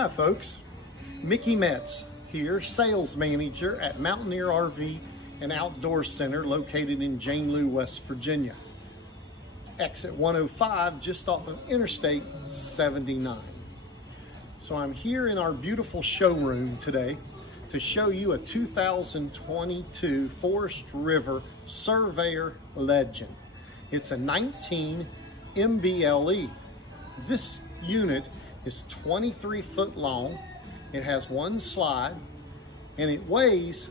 Hi folks, Mickey Metz here, sales manager at Mountaineer RV and Outdoor Center located in Jane Lou, West Virginia. Exit 105 just off of Interstate 79. So I'm here in our beautiful showroom today to show you a 2022 Forest River Surveyor Legend. It's a 19 MBLE. This unit is 23 foot long, it has one slide, and it weighs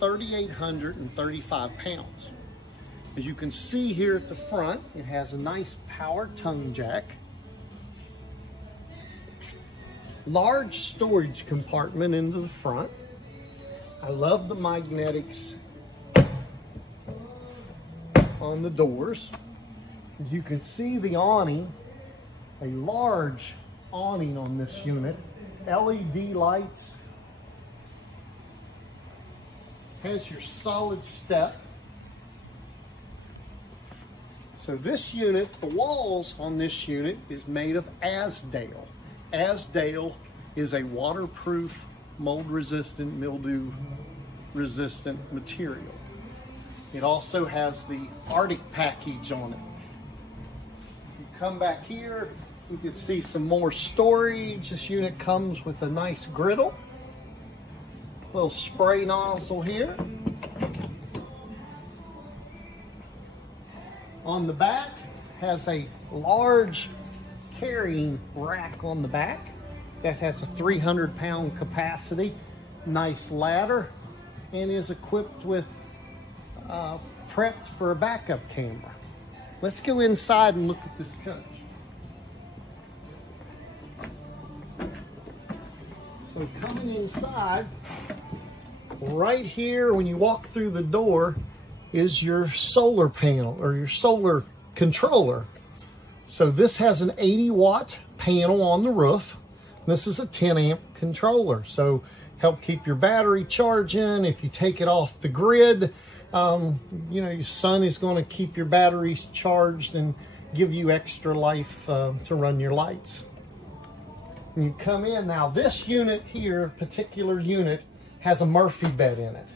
3,835 pounds. As you can see here at the front, it has a nice power tongue jack, large storage compartment into the front. I love the magnetics on the doors. As you can see, the awning, a large awning on this unit, LED lights, has your solid step. So this unit, the walls on this unit is made of Azdale. Azdale is a waterproof, mold resistant, mildew resistant material. It also has the Arctic package on it. You come back here, you can see some more storage. This unit comes with a nice griddle, little spray nozzle here. On the back, has a large carrying rack on the back that has a 300-pound capacity, nice ladder, and is equipped with prepped for a backup camera. Let's go inside and look at this coach. So coming inside, right here when you walk through the door is your solar panel or your solar controller. So this has an 80-watt panel on the roof. This is a 10-amp controller. So help keep your battery charging. If you take it off the grid, your sun is going to keep your batteries charged and give you extra life to run your lights. When you come in, now this unit here, particular unit, has a Murphy bed in it.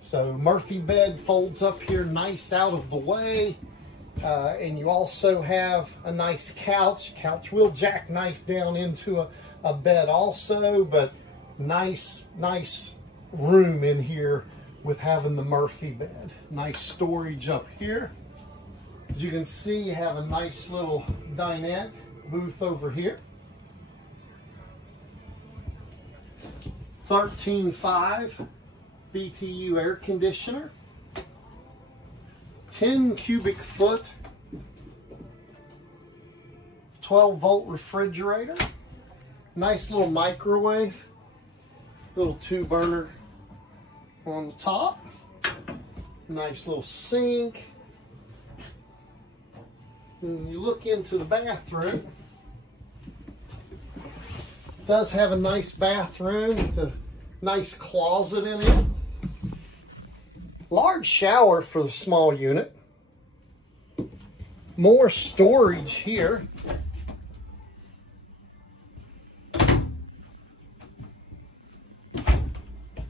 So Murphy bed folds up here nice out of the way. And you also have a nice couch. Couch will jackknife down into a bed also, but nice room in here with having the Murphy bed. Nice storage up here. As you can see, you have a nice little dinette booth over here. 13.5 BTU air conditioner. 10 cubic foot, 12-volt refrigerator. Nice little microwave. Little 2-burner on the top. Nice little sink. And you look into the bathroom. It does have a nice bathroom with a nice closet in it. Large shower for the small unit. More storage here.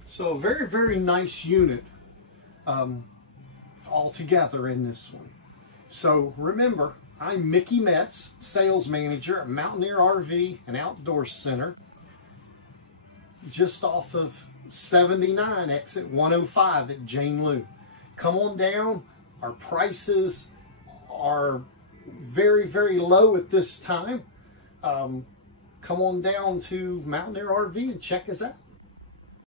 So a very, very nice unit all together in this one. So remember, I'm Mickey Metz, sales manager at Mountaineer RV and Outdoor Center, just off of 79, exit 105 at Jane Lou. Come on down. Our prices are very, very low at this time. Come on down to Mountaineer RV and check us out.